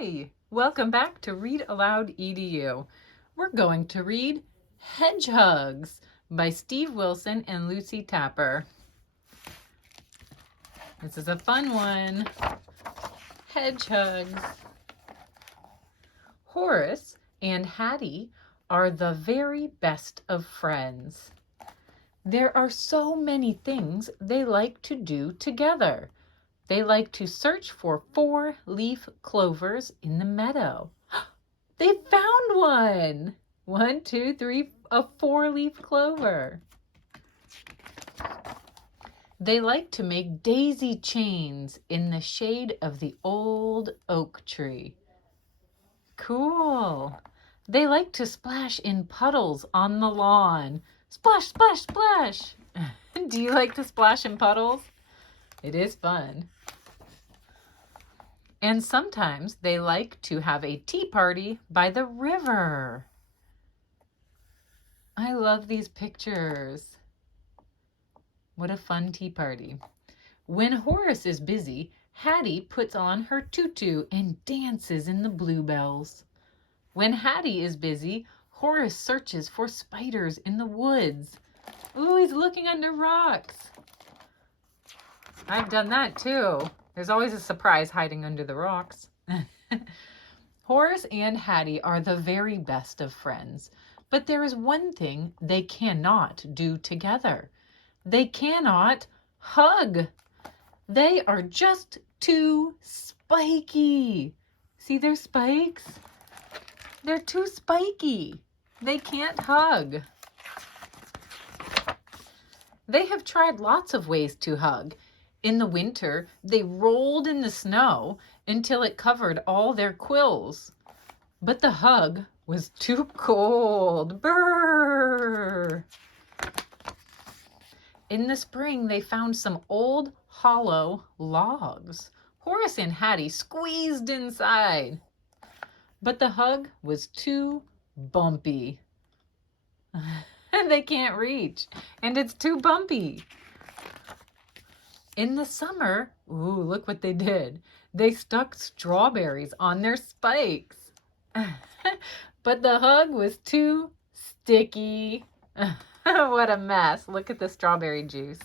Hi, welcome back to Read Aloud Edu. We're going to read Hedgehugs by Steve Wilson and Lucy Tapper. This is a fun one. Hedgehugs. Horace and Hattie are the very best of friends. There are so many things they like to do together. They like to search for 4-leaf clovers in the meadow. They found one! 1, 2, 3, a 4-leaf clover. They like to make daisy chains in the shade of the old oak tree. Cool. They like to splash in puddles on the lawn. Splash, splash, splash. Do you like to splash in puddles? It is fun. And sometimes they like to have a tea party by the river. I love these pictures. What a fun tea party. When Horace is busy, Hattie puts on her tutu and dances in the bluebells. When Hattie is busy, Horace searches for spiders in the woods. Ooh, he's looking under rocks. I've done that too. There's always a surprise hiding under the rocks. Horace and Hattie are the very best of friends, but there is one thing they cannot do together. They cannot hug. They are just too spiky. See their spikes? They're too spiky. They can't hug. They have tried lots of ways to hug. In the winter, they rolled in the snow until it covered all their quills. But the hug was too cold. Brrr! In the spring, they found some old hollow logs. Horace and Hattie squeezed inside. But the hug was too bumpy. And they can't reach. And it's too bumpy. In the summer, ooh, look what they did. They stuck strawberries on their spikes. But the hug was too sticky. What a mess. Look at the strawberry juice.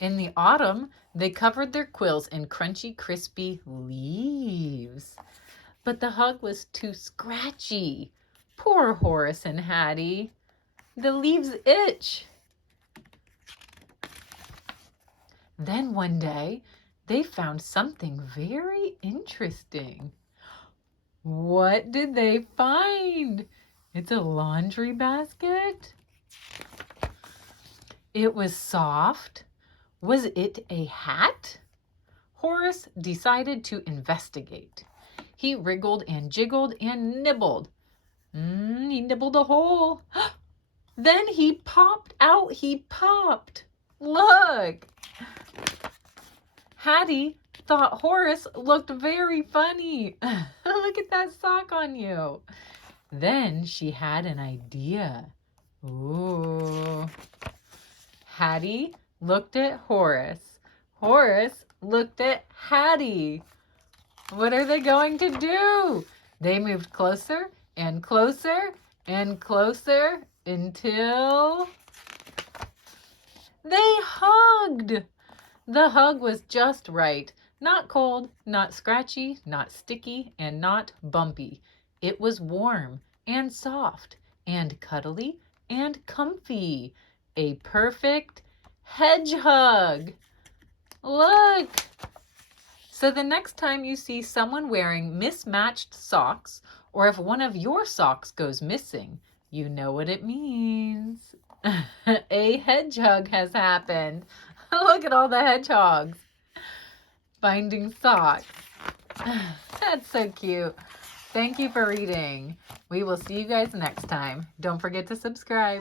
In the autumn, they covered their quills in crunchy, crispy leaves. But the hug was too scratchy. Poor Horace and Hattie. The leaves itch. Then one day, they found something very interesting. What did they find? It's a laundry basket. It was soft. Was it a hat? Horace decided to investigate. He wriggled and jiggled and nibbled. He nibbled a hole. Then he popped out. He popped. Look. Hattie thought Horace looked very funny. Look at that sock on you. Then she had an idea. Ooh. Hattie looked at Horace. Horace looked at Hattie. What are they going to do? They moved closer and closer and closer until they hugged. The hug was just right. Not cold, not scratchy, not sticky, and not bumpy. It was warm and soft and cuddly and comfy. A perfect hedge hug. Look. So the next time you see someone wearing mismatched socks, or if one of your socks goes missing, you know what it means. A hedge hug has happened. Look at all the hedgehogs finding socks. That's so cute. Thank you for reading. We will see you guys next time. Don't forget to subscribe.